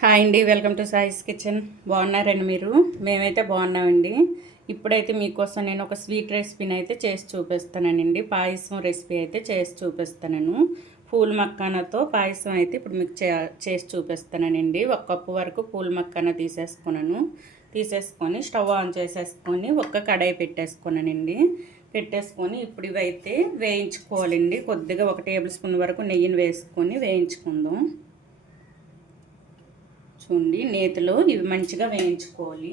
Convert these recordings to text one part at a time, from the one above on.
Hi అండి welcome to సాయిస్ kitchen. బాగున్నారండి మీరు? మేమైతే బాగున్నామండి. ఇప్పుడైతే మీకోసం నేను ఒక స్వీట్ రెసిపీని అయితే చేసి చూపిస్తానండి. పాయసం రెసిపీ అయితే చేసి చూపిస్తాను పూల్ మక్కానతో పాయసం అయితే ఇప్పుడు మీకు చే చేసి చూపిస్తానండి ఒక కప్పు వరకు పూల్ మక్కాన తీసేసుకున్నాను. తీసేసుకొని స్టవ్ ఆన్ చేసేసుకొని ఒక్క కడాయి పెట్టేసుకున్నానండి. పెట్టేసుకొని ఇప్పుడు ఇవైతే వేయించుకోవాలండి. కొద్దిగా ఒక టేబుల్ స్పూన్ వరకు నెయ్యిని వేసుకొని వేయించుకుందాం. చూడండి నేతిలో ఇవి మంచిగా వేయించుకోవాలి.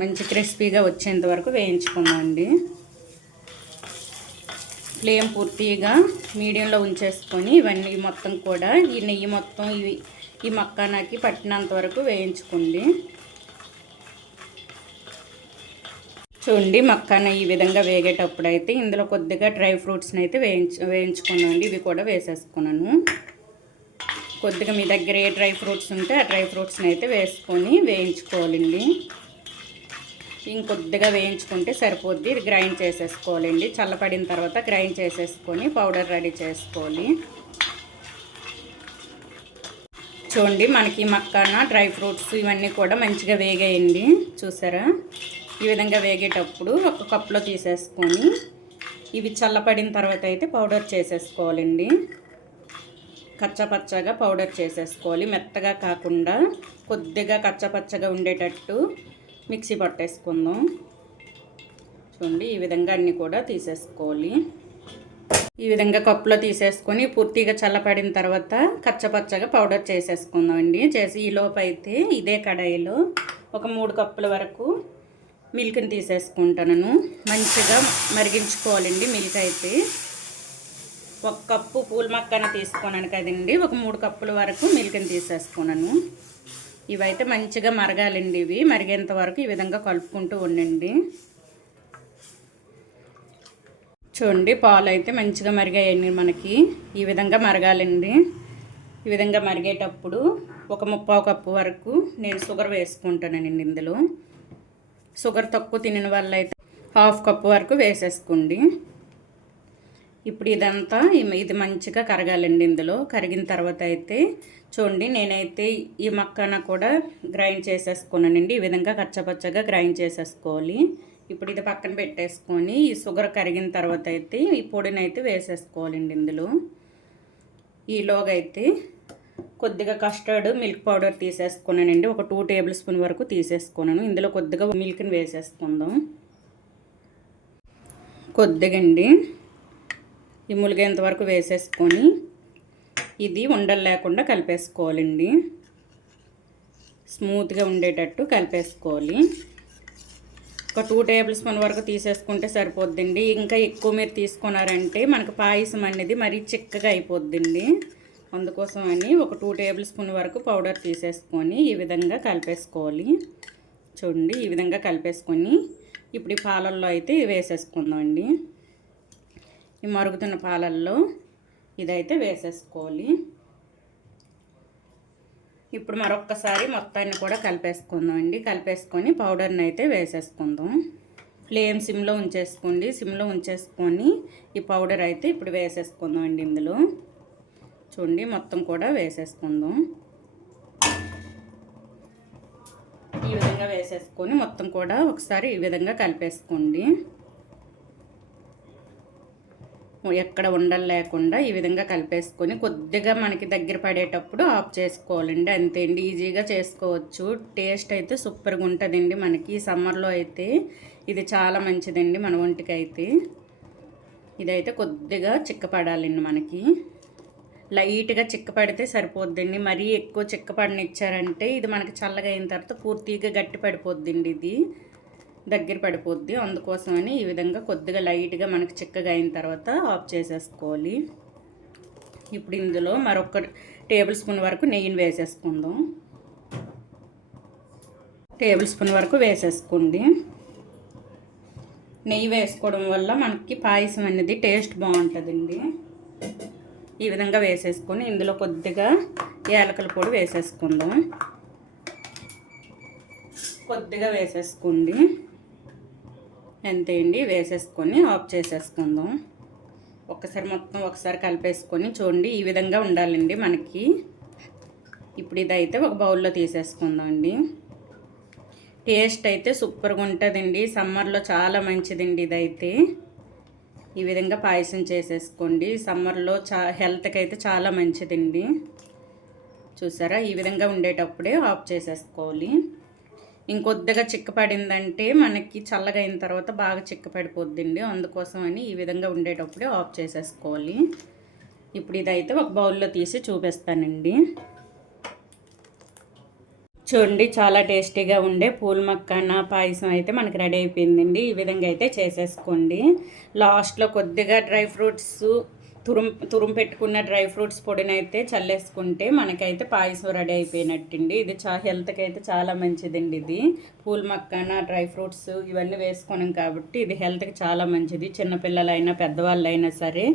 మంచి క్రిస్పీగా వచ్చేంత వరకు వేయించుకుందామండి ఫ్లేమ్ పూర్తిగా మీడియంలో ఉంచేసుకొని ఇవన్నీ మొత్తం కూడా ఈ నెయ్యి మొత్తం ఇవి ఈ మక్కానాకి పట్టినంత వరకు వేయించుకోండి. చూడండి మక్కాన ఈ విధంగా వేగేటప్పుడు అయితే ఇందులో కొద్దిగా డ్రై ఫ్రూట్స్ని అయితే వేయించు వేయించుకున్నాను ఇవి కూడా వేసేసుకున్నాను. కొద్దిగా మీ దగ్గర ఏ డ్రై ఫ్రూట్స్ ఉంటే ఆ డ్రై ఫ్రూట్స్ని అయితే వేసుకొని వేయించుకోవాలండి. ఇంకొద్దిగా వేయించుకుంటే సరిపోద్ది. ఇది గ్రైండ్ చేసేసుకోవాలండి. చల్లపడిన తర్వాత గ్రైండ్ చేసేసుకొని పౌడర్ రెడీ చేసుకోవాలి. చూడండి మనకి మక్కాన డ్రై ఫ్రూట్స్ ఇవన్నీ కూడా మంచిగా వేగాయండి. చూసారా? ఈ విధంగా వేగేటప్పుడు ఒక కప్లో తీసేసుకొని ఇవి చల్లపడిన తర్వాత అయితే పౌడర్ చేసేసుకోవాలండి. కచ్చపచ్చగా పౌడర్ చేసేసుకోవాలి. మెత్తగా కాకుండా కొద్దిగా కచ్చపచ్చగా ఉండేటట్టు మిక్సీ పట్టేసుకుందాం. చూడండి ఈ విధంగా అన్నీ కూడా తీసేసుకోవాలి. ఈ విధంగా కప్పులో తీసేసుకొని పూర్తిగా చల్లపడిన తర్వాత కచ్చపచ్చగా పౌడర్ చేసేసుకుందాం అండి చేసి ఈ లోపైతే అయితే ఇదే కడాయిలో ఒక మూడు కప్పుల వరకు మిల్క్ని తీసేసుకుంటాను. మంచిగా మరిగించుకోవాలండి మిల్క్ అయితే. ఒక కప్పు పూల మక్కన తీసుకున్నాను కదండి ఒక మూడు కప్పుల వరకు మిల్క్ని తీసేసుకున్నాను. ఇవైతే మంచిగా మరగాలండి ఇవి. మరిగేంత వరకు ఈ విధంగా కలుపుకుంటూ ఉండండి. చూడండి పాలు అయితే మంచిగా మరిగాయండి మనకి. ఈ విధంగా మరగాలండి. ఈ విధంగా మరిగేటప్పుడు ఒక ముప్పావు కప్పు వరకు నేను షుగర్ వేసుకుంటానండి ఇందులో. షుగర్ తక్కువ తినిన వల్ల అయితే హాఫ్ కప్పు వరకు వేసేసుకోండి. ఇప్పుడు ఇదంతా ఇది మంచిగా కరగాలండి ఇందులో. కరిగిన తర్వాత అయితే చూడండి నేనైతే ఈ మక్కన కూడా గ్రైండ్ చేసేసుకున్నానండి. ఈ విధంగా కచ్చపచ్చగా గ్రైండ్ చేసేసుకోవాలి. ఇప్పుడు ఇది పక్కన పెట్టేసుకొని ఈ షుగర్ కరిగిన తర్వాత అయితే ఈ పొడిని అయితే వేసేసుకోవాలండి ఇందులో. ఈలోగా అయితే కొద్దిగా కస్టర్డ్ మిల్క్ పౌడర్ తీసేసుకున్నానండి. ఒక టూ టేబుల్ స్పూన్ వరకు తీసేసుకున్నాను. ఇందులో కొద్దిగా మిల్క్ని వేసేసుకుందాం. కొద్దిగా అండి. ఈ ములిగేంత వరకు వేసేసుకొని ఇది ఉండలు లేకుండా కలిపేసుకోవాలండి. స్మూత్గా ఉండేటట్టు కలిపేసుకోవాలి. ఒక టూ టేబుల్ స్పూన్ వరకు తీసేసుకుంటే సరిపోద్దండి. ఇంకా ఎక్కువ మీరు తీసుకున్నారంటే మనకు పాయసం అనేది మరీ చిక్కగా అయిపోద్దండి. అందుకోసం అని ఒక టూ టేబుల్ స్పూన్ వరకు పౌడర్ తీసేసుకొని ఈ విధంగా కలిపేసుకోవాలి. చూడండి ఈ విధంగా కలిపేసుకొని ఇప్పుడు ఈ పాలల్లో అయితే వేసేసుకుందామండి. ఈ మరుగుతున్న పాలల్లో ఇదైతే వేసేసుకోవాలి. ఇప్పుడు మరొక్కసారి మొత్తాన్ని కూడా కలిపేసుకుందాం అండి కలిపేసుకొని పౌడర్ని అయితే వేసేసుకుందాం. ఫ్లేమ్ సిమ్లో ఉంచేసుకోండి. సిమ్లో ఉంచేసుకొని ఈ పౌడర్ అయితే ఇప్పుడు వేసేసుకుందాం అండి ఇందులో. చూడండి మొత్తం కూడా వేసేసుకుందాం. ఈ విధంగా వేసేసుకొని మొత్తం కూడా ఒకసారి ఈ విధంగా కలిపేసుకోండి. ఎక్కడ ఉండలు లేకుండా ఈ విధంగా కలిపేసుకొని కొద్దిగా మనకి దగ్గర పడేటప్పుడు ఆఫ్ చేసుకోవాలండి. అంతే అండి. ఈజీగా చేసుకోవచ్చు. టేస్ట్ అయితే సూపర్గా ఉంటుందండి మనకి. సమ్మర్లో అయితే ఇది చాలా మంచిదండి మన ఒంటికి అయితే ఇదైతే కొద్దిగా చిక్కపడాలండి మనకి. లైట్గా చిక్కపడితే సరిపోద్దండి. మరీ ఎక్కువ చిక్కపడనిచ్చారంటే ఇది మనకి చల్లగా అయిన తర్వాత పూర్తిగా గట్టి పడిపోద్దండి ఇది. దగ్గర పడిపోద్ది. అందుకోసమని ఈ విధంగా కొద్దిగా లైట్గా మనకి చిక్కగా అయిన తర్వాత ఆఫ్ చేసేసుకోవాలి. ఇప్పుడు ఇందులో మరొక టేబుల్ స్పూన్ వరకు నెయ్యిని వేసేసుకుందాం. టేబుల్ స్పూన్ వరకు వేసేసుకోండి. నెయ్యి వేసుకోవడం వల్ల మనకి పాయసం అనేది టేస్ట్ బాగుంటుందండి. ఈ విధంగా వేసేసుకొని ఇందులో కొద్దిగా యాలకల పొడి వేసేసుకుందాం. కొద్దిగా వేసేసుకోండి. అంతే అండి వేసేసుకొని ఆఫ్ చేసేసుకుందాం. ఒక్కసారి మొత్తం ఒకసారి కలిపేసుకొని చూడండి ఈ విధంగా ఉండాలండి మనకి. ఇప్పుడు ఇదైతే ఒక బౌల్లో తీసేసుకుందాం టేస్ట్ అయితే సూపర్గా ఉంటుందండి సమ్మర్లో చాలా మంచిదండి ఇదైతే. ఈ విధంగా పాయసం చేసేసుకోండి సమ్మర్లో చా హెల్త్కి అయితే చాలా మంచిదండి. చూసారా? ఈ విధంగా ఉండేటప్పుడే ఆఫ్ చేసేసుకోవాలి. ఇంకొద్దిగా చిక్కపడిందంటే మనకి చల్లగా అయిన తర్వాత బాగా చిక్కపడిపోద్దండి. అందుకోసమని ఈ విధంగా ఉండేటప్పుడే ఆఫ్ చేసేసుకోవాలి. ఇప్పుడు ఇదైతే ఒక బౌల్లో తీసి చూపిస్తానండి. చూడండి చాలా టేస్టీగా ఉండే పూల మక్కన పాయసం అయితే మనకి రెడీ అయిపోయిందండి. ఈ విధంగా అయితే చేసేసుకోండి. లాస్ట్లో కొద్దిగా డ్రై ఫ్రూట్స్ తురుం తురుం పెట్టుకున్న డ్రై ఫ్రూట్స్ పొడిని అయితే చల్లేసుకుంటే మనకైతే పాయసం రెడీ అయిపోయినట్టండి ఇది చా హెల్త్కి అయితే చాలా మంచిదండి ఇది. పూల మక్కన డ్రై ఫ్రూట్స్ ఇవన్నీ వేసుకున్నాం కాబట్టి ఇది హెల్త్కి చాలా మంచిది. చిన్నపిల్లలైనా పెద్దవాళ్ళైనా సరే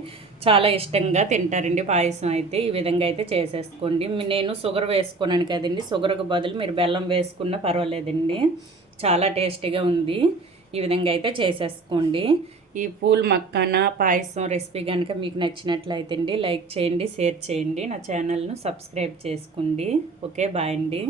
చాలా ఇష్టంగా తింటారండి పాయసం అయితే. ఈ విధంగా అయితే చేసేసుకోండి. నేను షుగర్ వేసుకున్నాను కదండి. షుగర్కి బదులు మీరు బెల్లం వేసుకున్నా పర్వాలేదండి. చాలా టేస్టీగా ఉంది. ఈ విధంగా అయితే చేసేసుకోండి. ఈ పూల్ మక్కాన పాయసం రెసిపీ కనుక మీకు నచ్చినట్లయితే అండి లైక్ చేయండి షేర్ చేయండి నా ఛానల్ను సబ్స్క్రైబ్ చేసుకోండి. ఓకే బాయ్ అండి.